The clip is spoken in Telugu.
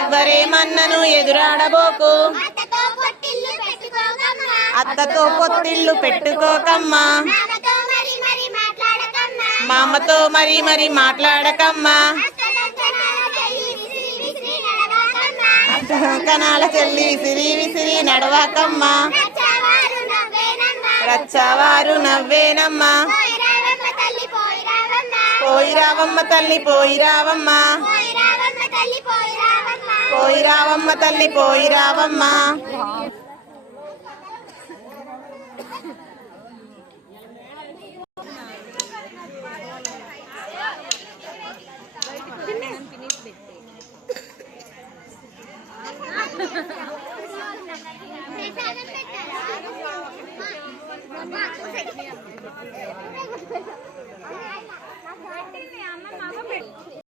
ఎవ్వరేమన్నను ఎదురాడబోకు, అత్తతో పొత్తిళ్ళు పెట్టుకోకమ్మా, మామతో మరి మరి మాట్లాడకమ్మా, కనాల చెల్లి విసిరి విసిరి నడవాకమ్మా, రచ్చవారు నవ్వేనమ్మా, పోయి రావమ్మ తల్లి పోయి రావమ్మ, పోయి రావమ్మ తల్లి పోయి రావమ్మ.